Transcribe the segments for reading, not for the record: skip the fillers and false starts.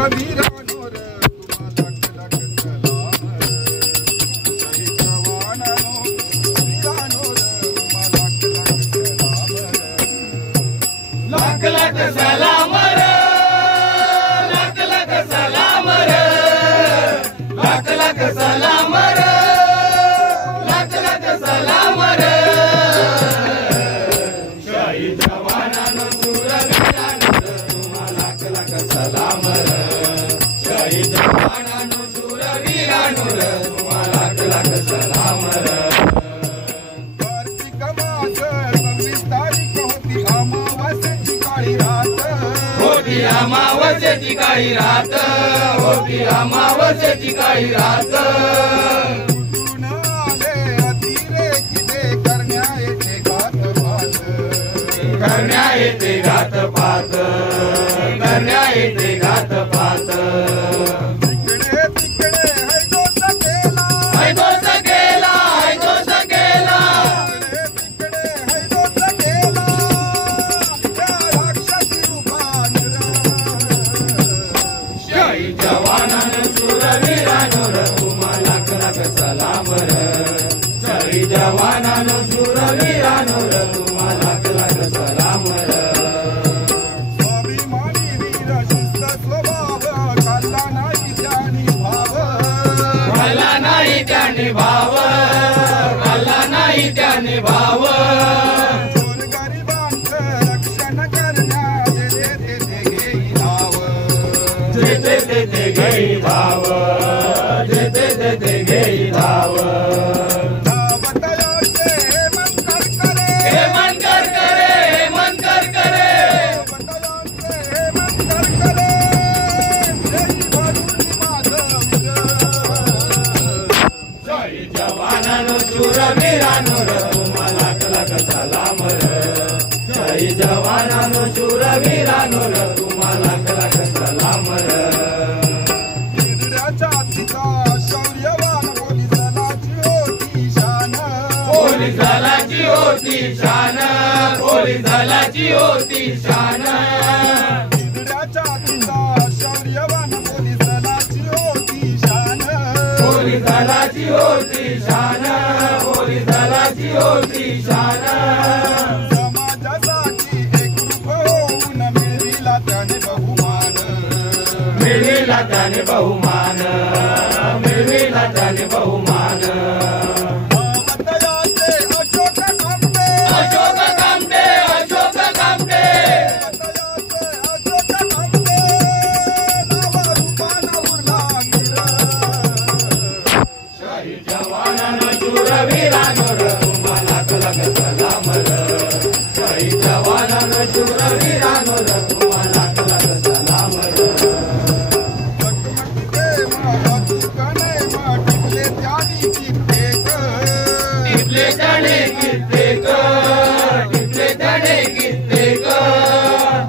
शूरवीरांनो रे तुम्हाला लाख लाख सलाम शहीद जवानांनो वीरांनो रे तुम्हाला लाख लाख सलाम लाख लाख सलाम रे, लाख लाख सलाम रे, लाख लाख सलाम रे, शहीद जवानांनो शूरवीरांनो रे तुम्हाला लाख लाख सलाम रे, शहीद जवानांनो शूरवीरांनो रे तुम्हाला लाख लाख सलाम रे. कार्तिक मास 26 तारीख होती अमावास्येची काळी रात होती अमावास्येची काळी रात, होती अमावास्येची काळी रात, कुठून आले अतिरेकी ते करण्या येते घातपात करण्या येते घातपात, करण्या येते घातपात. तिकडे तिकडे हैदोस केला हैदोस केला, हैदोस केला, तिकडे हैदोस केला त्या राक्षसी रूपान शहीद जवानांनो शूरवीरांनो रे तुम्हाला लाख लाख सलाम रे, शहीद जवानांनो शूरवीरांनो रे तुम्हाला लाख लाख सलाम रे. स्वाभिमानी वीर शिस्त स्वभाव खाल्ला नाही त्यानी भाव खाल्ला नाही त्याने भाव, खाल्ला नाही त्याने भाव, गोरगरिबांचं रक्षण करण्या देते ते घेई धाव जेते तेथे घेई भाव, जेते तेथे घेई धाव. धावत याचे हेमंतर करे हेमंतर करे, हेमंतर करे, धावत याचे हेमंतर करे जरी भरून माझं वीर शहीद जवानांनो शूरवीरांनो रे तुम्हाला लाख लाख सलाम रे, शहीद जवानांनो शूरवीरांनो रे तुम्हाला लाख लाख सलाम रे. हिरड्याच्या तिचा शौर्यवान पोलिसाची होती शान पोलीस दलाची होती शान, पोलीस दलाची होती शान, हिरड्याच्या तिचा शौर्यवान पोलिसाची होती शान पोलीस दलाची होती शान, पोलीस दलाची होती शान. समाजासाठी एकरूप होऊन मिळविला त्याने बहुमान मिळविला त्याने बहुमान, मिळविला त्याने बहुमान. धावतयाचे अशोक कांबळे अशोक कामटे, अशोक कामटे, धावतयाचे अशोक कांबळे नावारूपानं उरला वीर शहीद जवानांनो शूरवीरांनो रे तुम्हाला लाख लाख सलाम रे, शहीद जवानांनो शूरवीरांनो रे तुम्हाला लाख लाख सलाम रे. चकमकीचे महाचुकणे टिपले त्यानी कित्येक टिपले त्याने कित्येक, टिपले त्याने कित्येक,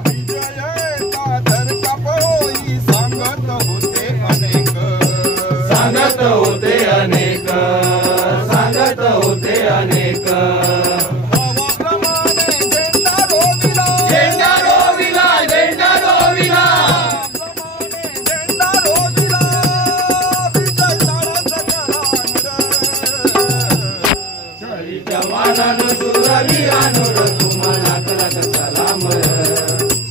विजयाचा धरकाप होई सांगत होते अनेक सांगत होते अनेक, सांगत होते अनेक. भावाप्रमाणे झेंडा रोविला झेंडा रोविला, झेंडा रोविला, भावाप्रमाणे झेंडा रोविला विजय झाडाचा शहीद जवानांनो शूरवीरांनो रे तुम्हाला लाख लाख सलाम रे,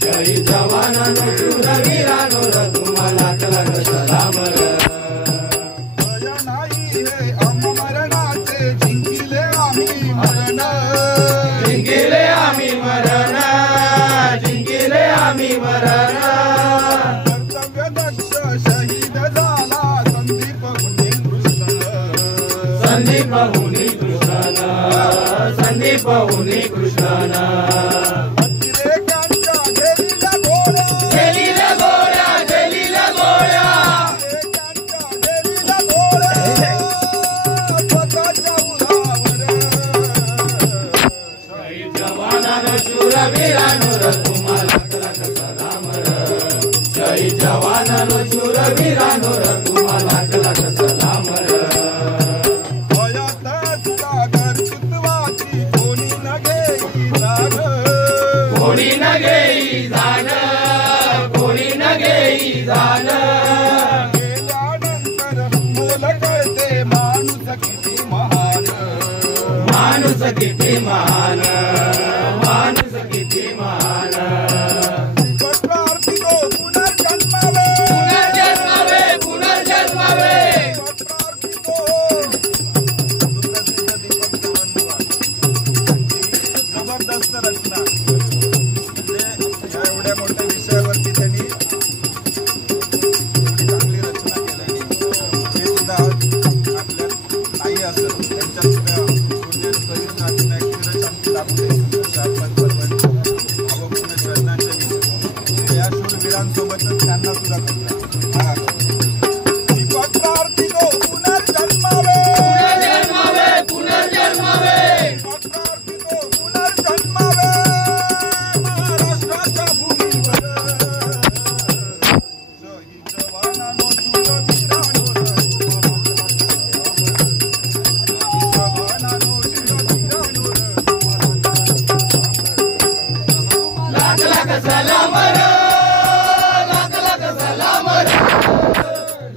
शहीद जवानांनो शूरवीरांनो रे तुम्हाला लाख लाख सलाम रे. भय नाही हे अमरणाचे जिंकिले आम्ही मरण जिंकिले आम्ही मरण, जिंकिले आम्ही मरण, कर्तव्यदक्ष शहीद झाला संदीप गुन्हे कृष्ण संदीप हुनी कृष्णन, संदीप हुनी कृष्णन. अतिरेकांच्या घेरीला गोळ्या गेलीला गोळ्या, गेलीला गोळ्या, अतिरेकांच्या घेरीला गोळ्या स्वतःच्या उरावर शहीद जवानांनो शूरवीरांनो रे तुम्हाला लाख लाख सलाम रे, शहीद जवानांनो शूरवीरांनो रे तुम्हाला लाख लाख सलाम रे. भयात सुधाकर सुतवाची कोणी न घेई जाण कोणी न घेई जाण, कोणी न घेई जाण गेल्यानंतर बोल कळते माणूस किती महान माणूस किती महान माणूस किती महान पत्रार्थी तो पुनर्जन्मावे पुनर्जन्मावे पुनर्जन्मावे पत्रार्थी तो जबरदस्त रचना म्हणजे या एवढ्या मोठ्या विषयावरती त्यांनी एवढी चांगली रचना केलेली हे सुद्धा आपल्या आई असेल त्यांच्या सुद्धा या शूरवीरांसोबतच त्यांना सुद्धा पत्रार्थी तो पुनर्जन्मावे पुनर्जन्मावे पुनर्जन्मावे पत्रार्थी तो पुनर्जन्मावे महाराष्ट्राच्या भूमीवर शहीद जवानांनो शूरवीरांनो जवानांनो शूरवीरांनो लाख लाख सलाम लाख लाख सलाम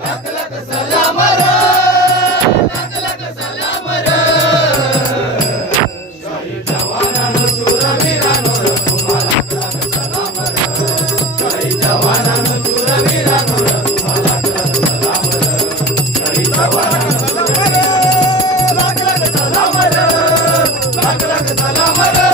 लाख लाख सलाम लाख लाख सलाम शहीद जवानांनो शूरवीरांनो तुम्हाला लाख लाख सलाम शहीद जवानांनो शूरवीरांनो तुम्हाला लाख लाख सलाम शहीद जवानांनो लाख लाख सलाम लाख लाख सलाम